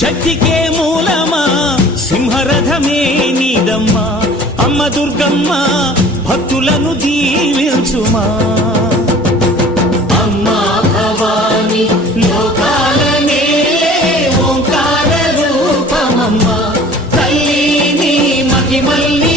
శక్తికే మూలమా సింహరథమే నీదమ్మా అమ్మ దుర్గమ్మ భక్తులను దీవించుమా అమ్మా భవాని ఓంకార రూపమమ్మ తల్లి మహిమల్లి